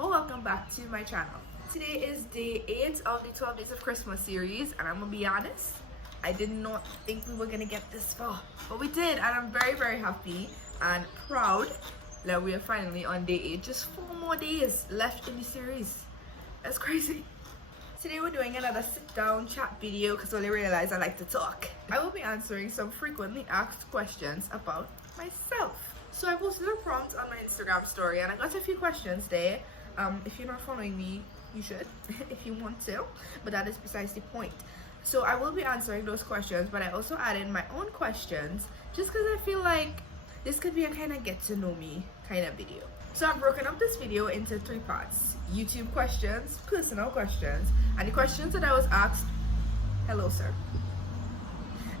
or welcome back to my channel. Today is day 8 of the 12 Days of Christmas series, and I'm gonna be honest, I did not think we were gonna get this far, but we did, and I'm very happy and proud that we are finally on day 8. Just 4 more days left in the series. That's crazy. Today we're doing another sit-down chat video because I realized I like to talk. I will be answering some frequently asked questions about myself. So I posted a prompt on my Instagram story and I got a few questions there. If you're not following me, you should if you want to, but that is besides the point. So I will be answering those questions, but I also added my own questions just because I feel like this could be a kind of get to know me kind of video. So I've broken up this video into 3 parts: YouTube questions, personal questions, and the questions that I was asked, hello sir,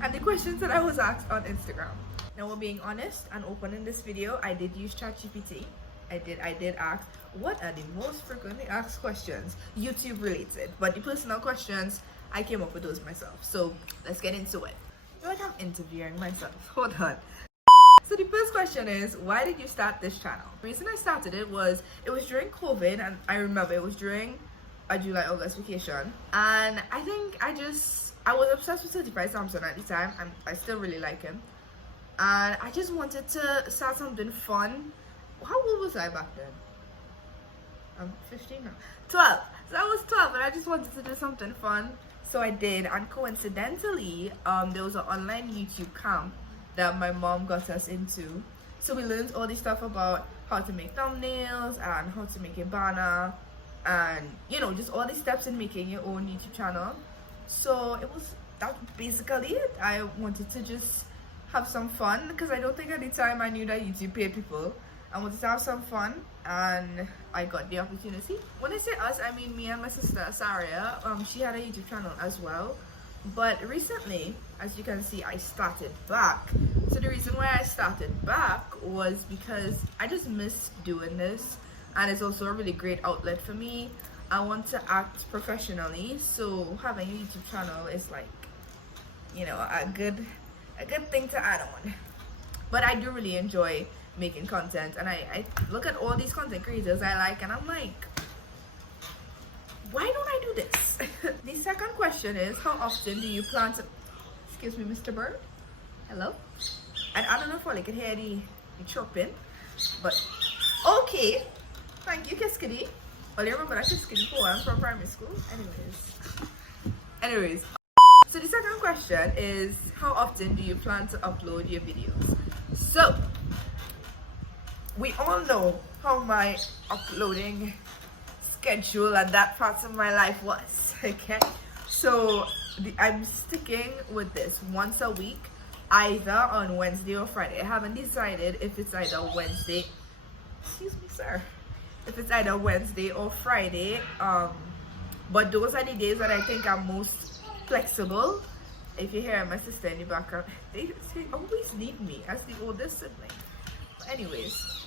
and the questions that I was asked on Instagram. Now we're being honest and open in this video. I did use ChatGPT. I did ask what are the most frequently asked questions YouTube related, but the personal questions I came up with those myself. So let's get into it. I feel like I'm interviewing myself. Hold on. So the first question is, why did you start this channel? The reason I started it was during COVID, and I remember it was during a July-August vacation, and I think I was obsessed with Certified Samson at the time, and I still really like him. And I just wanted to start something fun. How old was I back then? I'm 15 now. 12. So I was 12 and I just wanted to do something fun. So I did, and coincidentally, there was an online YouTube camp that my mom got us into. So we learned all this stuff about how to make thumbnails and how to make a banner and, you know, just all the steps in making your own YouTube channel. So that was basically it. I wanted to just have some fun because I don't think at the time I knew that YouTube paid people. I wanted to have some fun and I got the opportunity. When I say us, I mean me and my sister Saria. She had a YouTube channel as well, but recently, as you can see, I started back. So the reason why I started back was because I just miss doing this, and it's also a really great outlet for me. I want to act professionally, so having a YouTube channel is like, you know, a good thing to add on. But I do really enjoy making content, and I look at all these content creators I like and I'm like, why don't I do this? The second question is, how often do you plan to, excuse me Mr. Bird, hello, and I don't know if I can hear the chirping, but okay, thank you Kiss Kitty. Well, you remember that Kiss Kitty poem from primary school? Anyways, so the second question is, how often do you plan to upload your videos? So we all know how my uploading schedule and that part of my life was, okay? So I'm sticking with this once a week, either on Wednesday or Friday. I haven't decided if it's either Wednesday, excuse me sir, if it's either Wednesday or Friday, but those are the days that I think are most flexible. If you hear my sister in the background, they always need me as the oldest sibling. But anyways,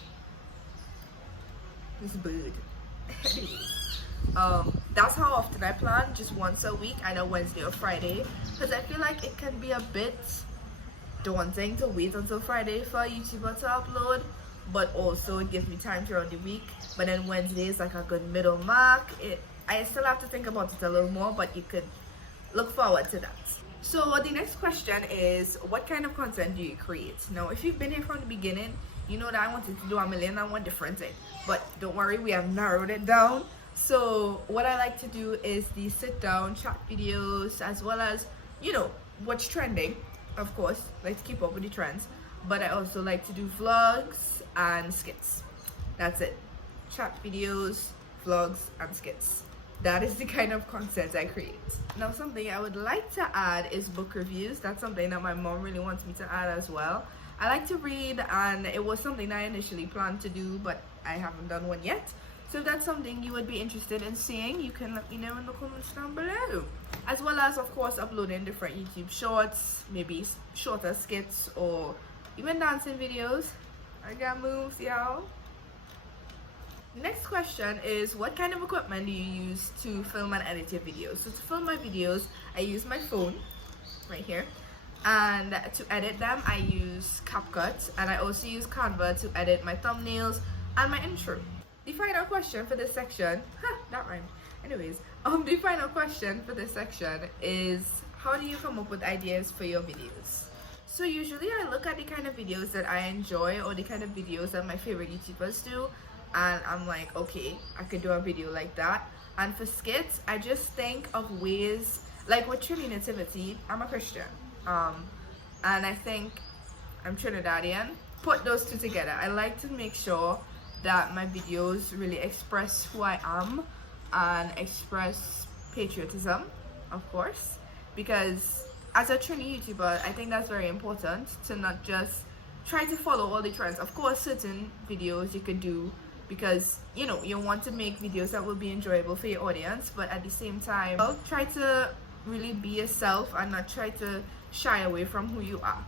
this bird. That's how often I plan, just once a week, either Wednesday or Friday, because I feel like it can be a bit daunting to wait until Friday for a YouTuber to upload, but also it gives me time throughout the week. But then Wednesday is like a good middle mark. I still have to think about it a little more, but you could look forward to that. So the next question is, what kind of content do you create? Now, if you've been here from the beginning, you know that I wanted to do 1,000,001 different things, but don't worry, we have narrowed it down. So what I like to do is the sit down chat videos, as well as, you know, what's trending, of course, like to keep up with the trends, but I also like to do vlogs and skits. That's it. Chat videos, vlogs, and skits. That is the kind of content I create. Now, something I would like to add is book reviews. That's something that my mom really wants me to add as well. I like to read, and it was something that I initially planned to do, but I haven't done one yet. So if that's something you would be interested in seeing, you can let me know in the comments down below. As well as, of course, uploading different YouTube shorts, maybe shorter skits, or even dancing videos. I got moves, y'all. Next question is, what kind of equipment do you use to film and edit your videos? So to film my videos, I use my phone right here, and to edit them I use CapCut, and I also use Canva to edit my thumbnails and my intro. The final question for this section, that rhymed. Anyways, the final question for this section is, how do you come up with ideas for your videos? So usually I look at the kind of videos that I enjoy or the kind of videos that my favorite YouTubers do, and I'm like, okay, I could do a video like that. And for skits, I just think of ways, like with Trinity Nativity, I'm a Christian, and I think I'm Trinidadian. Put those two together. I like to make sure that my videos really express who I am and express patriotism, of course, because as a Trini YouTuber, I think that's very important to not just try to follow all the trends. Of course, certain videos you could do because you know you want to make videos that will be enjoyable for your audience, but at the same time, try to really be yourself and not try to shy away from who you are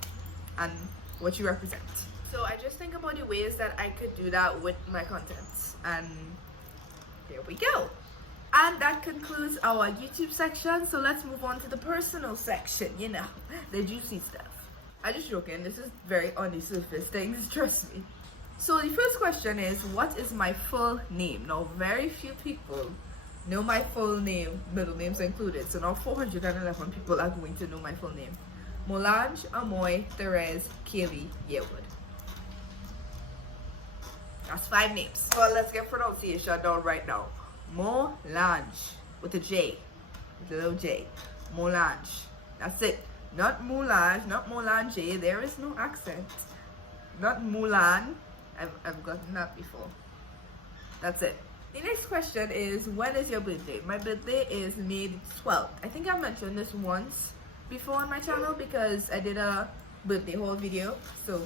and what you represent. So I just think about the ways that I could do that with my contents, and there we go. And that concludes our YouTube section, so let's move on to the personal section, you know, the juicy stuff. I'm just joking, this is very on the surface things, trust me. So the first question is, what is my full name? Now, very few people know my full name, middle names included, so now 411 people are going to know my full name. Mo-Lanje, Amoy, Therese, Kaylee, Yearwood. That's 5 names. Well, let's get pronunciation down right now. Mo-Lanje with a J, with a little J. Mo-Lanje. That's it. Not Moulage, not Mo-Lanje. There is no accent. Not Mulan. I've gotten that before. That's it. The next question is, when is your birthday? My birthday is May 12th. I think I mentioned this once before on my channel because I did a birthday haul video. So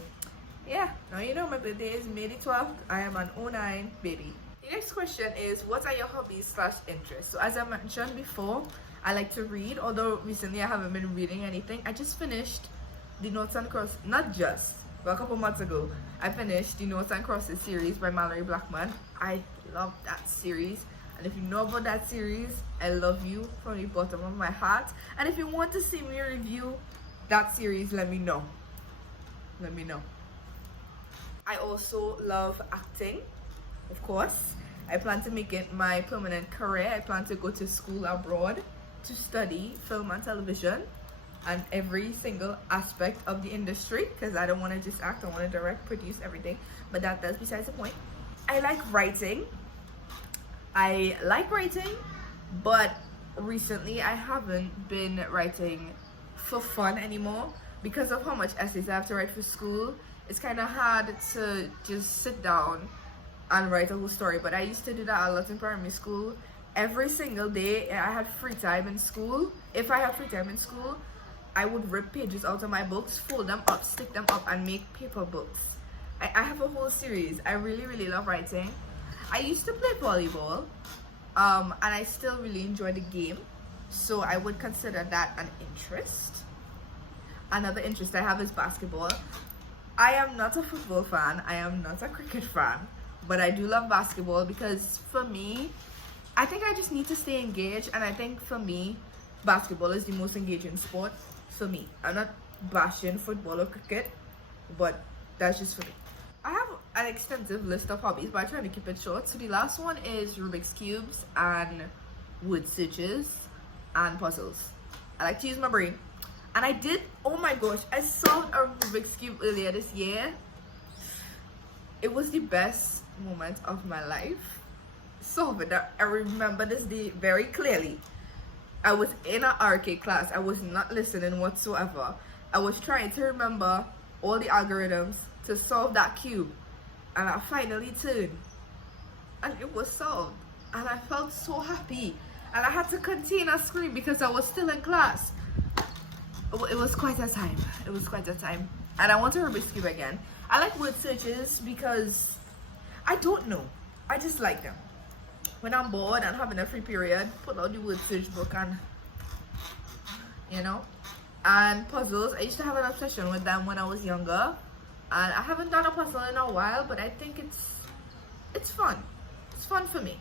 yeah, now you know my birthday is May 12th. I am an 09 baby. The next question is, what are your hobbies / interests? So as I mentioned before, I like to read, although recently I haven't been reading anything. I just finished the Noughts and Crosses, not just, but a couple months ago, I finished the Noughts and Crosses series by Mallory Blackman. I love that series, and if you know about that series, I love you from the bottom of my heart. And if you want to see me review that series, let me know. Let me know. I also love acting, of course. I plan to make it my permanent career. I plan to go to school abroad to study film and television and every single aspect of the industry, because I don't want to just act, I want to direct, produce, everything. But that's besides the point. I like writing. But recently I haven't been writing for fun anymore because of how much essays I have to write for school. It's kind of hard to just sit down and write a whole story, but I used to do that a lot in primary school. Every single day I had free time in school. If I had free time in school, I would rip pages out of my books, fold them up, stick them up, and make paper books. I have a whole series. I really love writing. I used to play volleyball, and I still really enjoy the game, so I would consider that an interest. Another interest I have is basketball. I am not a football fan, I am not a cricket fan, but I do love basketball because for me, I think I just need to stay engaged, and I think for me, basketball is the most engaging sport for me. I'm not bashing football or cricket, but that's just for me. I have an extensive list of hobbies, but I'm trying to keep it short. So the last one is Rubik's Cubes and word searches and puzzles. I like to use my brain. And I did, oh my gosh, I solved a Rubik's Cube earlier this year. It was the best moment of my life. Solving that. I remember this day very clearly. I was in an arcade class. I was not listening whatsoever. I was trying to remember all the algorithms to solve that cube. And I finally turned. And it was solved. And I felt so happy. And I had to contain a scream because I was still in class. It was quite a time. It was quite a time. And I want to Rubik's Cube again. I like word searches because I don't know. I just like them. When I'm bored and having a free period, put out the word search book and, you know. And puzzles, I used to have an obsession with them when I was younger. And I haven't done a puzzle in a while, but I think it's fun. It's fun for me.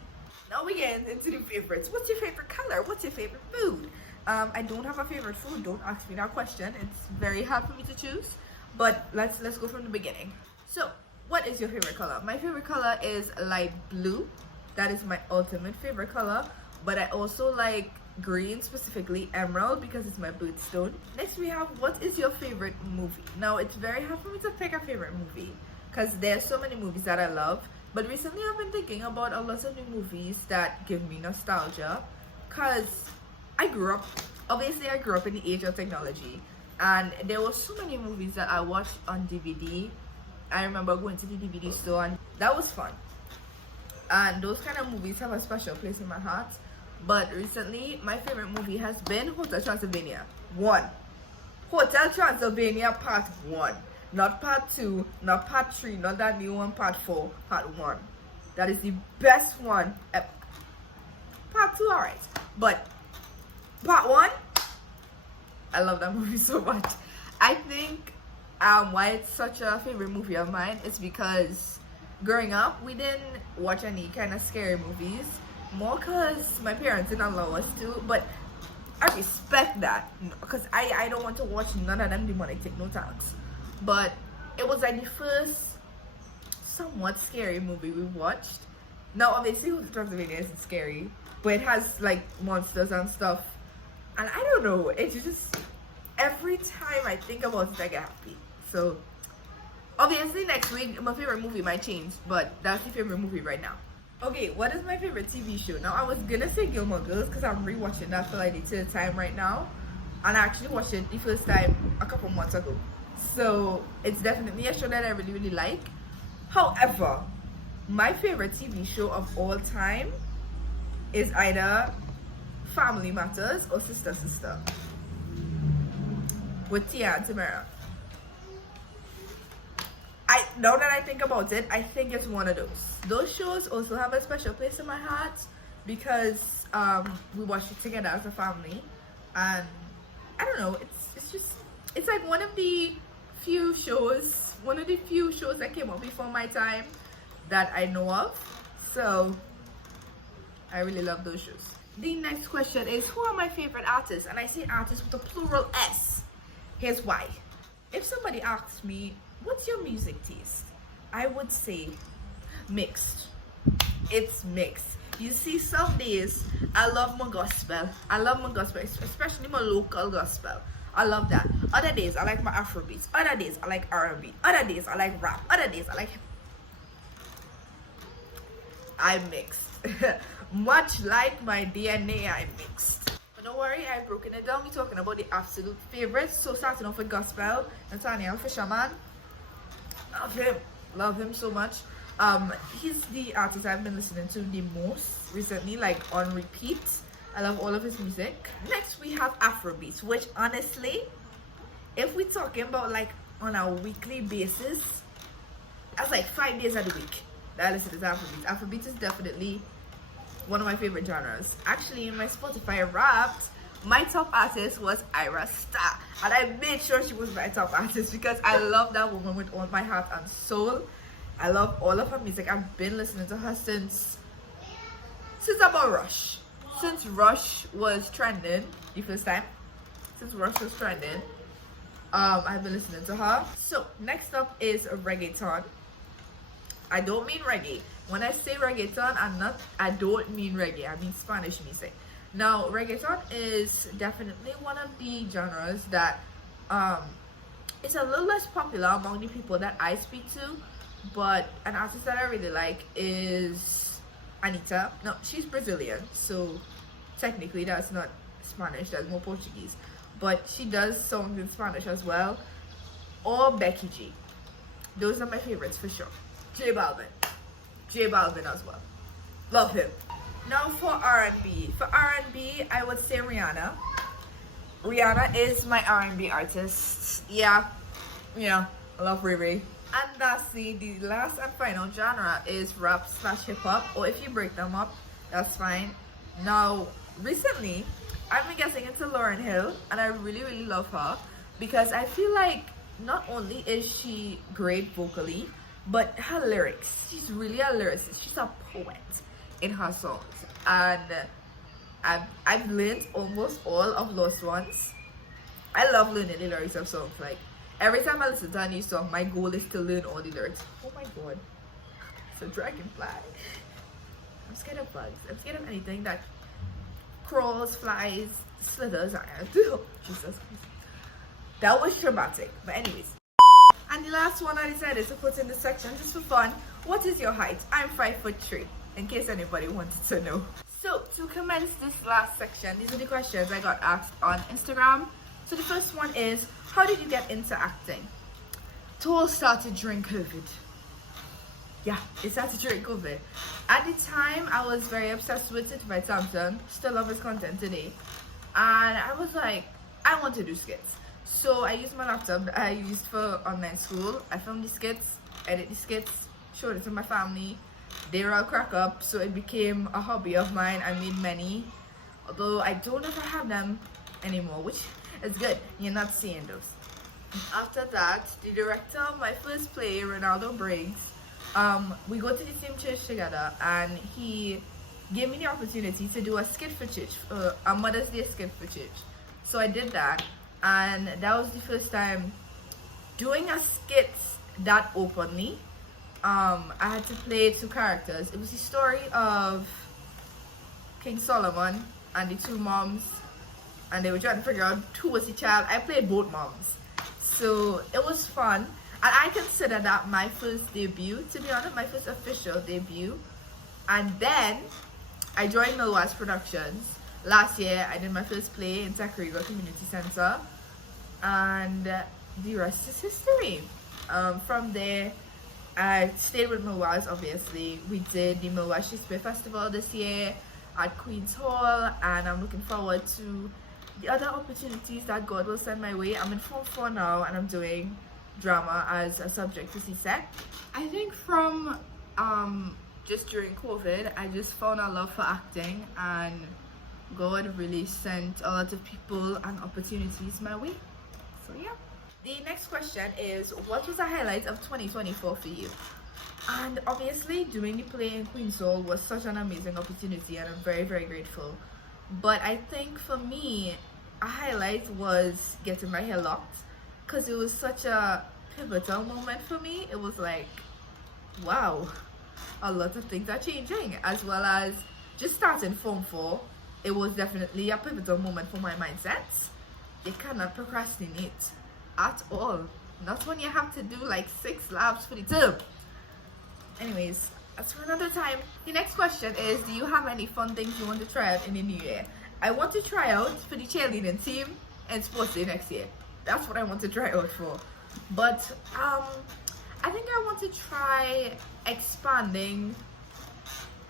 Now we get into the favorites. What's your favorite color? What's your favorite food? I don't have a favorite food. Don't ask me that question. It's very hard for me to choose. But let's go from the beginning. So What is your favorite color? My favorite color is light blue. That is my ultimate favorite color. But I also like green, specifically emerald, because it's my birthstone. Next we have, what is your favorite movie? Now it's very hard for me to pick a favorite movie because there's so many movies that I love. But recently I've been thinking about a lot of new movies that give me nostalgia, because obviously I grew up in the age of technology, and there were so many movies that I watched on DVD. I remember going to the DVD store, and that was fun. And those kind of movies have a special place in my heart. But recently, my favorite movie has been Hotel Transylvania 1. Hotel Transylvania Part 1. Not Part 2, not Part 3, not that new one, Part 4, Part 1. That is the best one ever. Part 2, alright. But Part 1, I love that movie so much. I think why it's such a favorite movie of mine is because growing up, we didn't watch any kind of scary movies. More because my parents didn't allow us to, but I respect that, because I don't want to watch none of them demonic take no thanks. But it was like the first somewhat scary movie we watched. Now obviously Hotel Transylvania isn't scary, but it has like monsters and stuff, and I don't know, it's just every time I think about it I get happy. So obviously next week my favorite movie might change, but that's the favorite movie right now. Okay, what is my favorite TV show? Now, I was gonna say Gilmore Girls because I'm rewatching that for like the third time right now. And I actually watched it the first time a couple months ago. So, it's definitely a show that I really, really like. However, my favorite TV show of all time is either Family Matters or Sister Sister with Tia and Tamara. Now that I think about it, I think it's one of those. Those shows also have a special place in my heart because we watched it together as a family, and I don't know, it's like one of the few shows that came out before my time that I know of. So I really love those shows. The next question is, who are my favorite artists? And I say artists with a plural S. Here's why. If somebody asks me, what's your music taste? I would say mixed. It's mixed. You see, some days I love my gospel. Especially my local gospel. I love that. Other days I like my Afrobeats. Other days I like R&B. Other days I like rap. Other days I like... I'm mixed. Much like my DNA, I'm mixed. But don't worry, I've broken it down. We're talking about the absolute favorites. So starting off with gospel, Nathaniel Fisherman. Love him so much. He's the artist I've been listening to the most recently, like on repeat. I love all of his music. Next we have Afrobeats, which honestly, if we're talking about like on a weekly basis, that's like 5 days of the week that I listen to Afrobeats. Afrobeats is definitely one of my favorite genres. Actually, in my Spotify Wrapped, my top artist was Ira Star, and I made sure she was my top artist because I love that woman with all my heart and soul. I love all of her music. I've been listening to her since about Rush. Since Rush was trending the first time. I've been listening to her. So next up is reggaeton. I don't mean reggae. When I say reggaeton, I don't mean reggae. I mean Spanish music. Now, reggaeton is definitely one of the genres that it's a little less popular among the people that I speak to, but an artist that I really like is Anita. No, she's Brazilian, so technically that's not Spanish, that's more Portuguese, but she does songs in Spanish as well. Or Becky G. Those are my favorites for sure. J Balvin as well. Love him. Now for R&B. For R&B, I would say Rihanna. Rihanna is my R&B artist. Yeah, I love Riri. And lastly, the last and final genre is rap / hip hop, or if you break them up, that's fine. Now, recently, I've been getting into Lauryn Hill, and I really, really love her because I feel like not only is she great vocally, but her lyrics, she's really a lyricist. She's a poet in her songs, and I've learned almost all of Lost Ones. I love learning the lyrics of songs. Like, Every time I listen to a new song, my goal is to learn all the lyrics. Oh my god. It's a dragonfly. I'm scared of bugs. I'm scared of anything that crawls, flies, slithers. Jesus Christ. That was traumatic. But anyways. And the last one I decided to put in the section just for fun. What is your height? I'm 5'3", in case anybody wanted to know. So to commence this last section, these are the questions I got asked on Instagram. So the first one is, how did you get into acting? It all started during COVID. Yeah, it started during COVID. At the time, I was very obsessed with it by Thompson. Still love his content today. And I was like, I want to do skits. So I used my laptop that I used for online school. I filmed the skits, edit the skits, showed it to my family. They were all crack up, so it became a hobby of mine. I made many, although I don't know if I have them anymore, which is good. You're not seeing those. After that, the director of my first play, Ronaldo Briggs, we go to the same church together, and he gave me the opportunity to do a skit for church, a Mother's Day skit for church. So I did that, and that was the first time doing a skit that openly. I had to play two characters. It was the story of King Solomon and the two moms, and they were trying to figure out who was the child. I played both moms, so it was fun, and I consider that my first debut, to be honest, my first official debut. And then I joined Milwaukee Productions. Last year I did my first play in Takariga Community Center, and the rest is history. From there I stayed with Milwaukee. Obviously, we did the Milwaukee Shakespeare Festival this year at Queen's Hall, and I'm looking forward to the other opportunities that God will send my way. I'm in Form 4 now, and I'm doing drama as a subject to CSEC. I think from just during COVID, I just found a love for acting, and God really sent a lot of people and opportunities my way. So yeah. The next question is, what was the highlight of 2024 for you? And obviously, doing the play in Queen's Hall was such an amazing opportunity, and I'm very, very grateful. But I think for me, a highlight was getting my hair locked, because it was such a pivotal moment for me. It was like, wow, a lot of things are changing. As well as just starting Form 4, it was definitely a pivotal moment for my mindset. You cannot procrastinate at all, not when you have to do like 6 labs for the term. Anyways, that's for another time. The next question is, do you have any fun things you want to try out in the new year? I want to try out for the cheerleading team and sports day next year. That's what I want to try out for. But I think I want to try expanding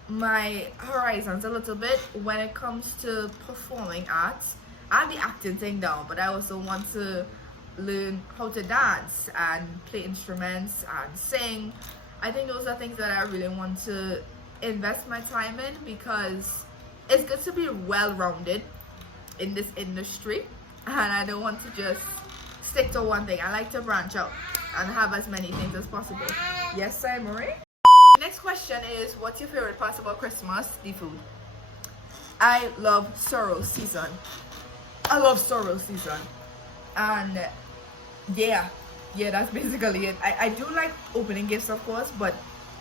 my horizons a little bit when it comes to performing arts. I have the acting thing down, but I also want to learn how to dance and play instruments and sing. I think those are things that I really want to invest my time in, because it's good to be well-rounded in this industry, and I don't want to just stick to one thing. I like to branch out and have as many things as possible. Yes, sir, Marie. Next question is, what's your favorite part about Christmas? The food. I love sorrow season. I love sorrow season. And yeah, that's basically it. I do like opening gifts, of course, but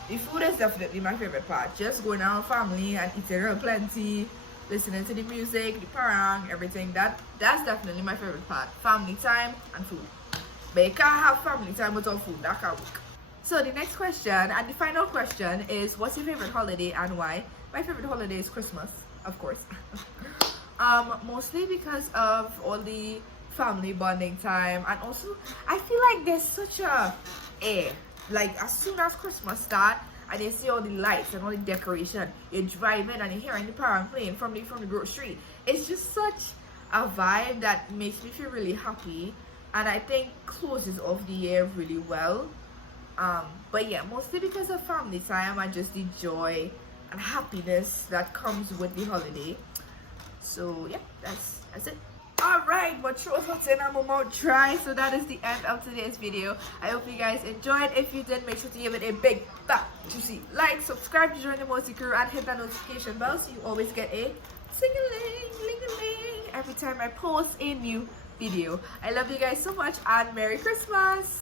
the food is definitely my favorite part. Just going out with family and eating real plenty, listening to the music, the parang, everything. That's definitely my favorite part. Family time and food. But you can't have family time without food. That can't work. So the next question, and the final question, is, what's your favorite holiday and why? My favorite holiday is Christmas, of course. Mostly because of all the family bonding time, and also I feel like there's such a air, like as soon as Christmas start and you see all the lights and all the decoration, you're driving and you're hearing the parang playing from the grocery. It's just such a vibe that makes me feel really happy, and I think closes off the year really well. But yeah, mostly because of family time and just the joy and happiness that comes with the holiday. So yeah, that's it. Alright, my throat hurts and I'm about dry, so that is the end of today's video. I hope you guys enjoyed. If you did, make sure to give it a big fat juicy like, subscribe to join the Mozy crew, and hit that notification bell so you always get a sing-a-ling, ling-a-ling every time I post a new video. I love you guys so much and Merry Christmas!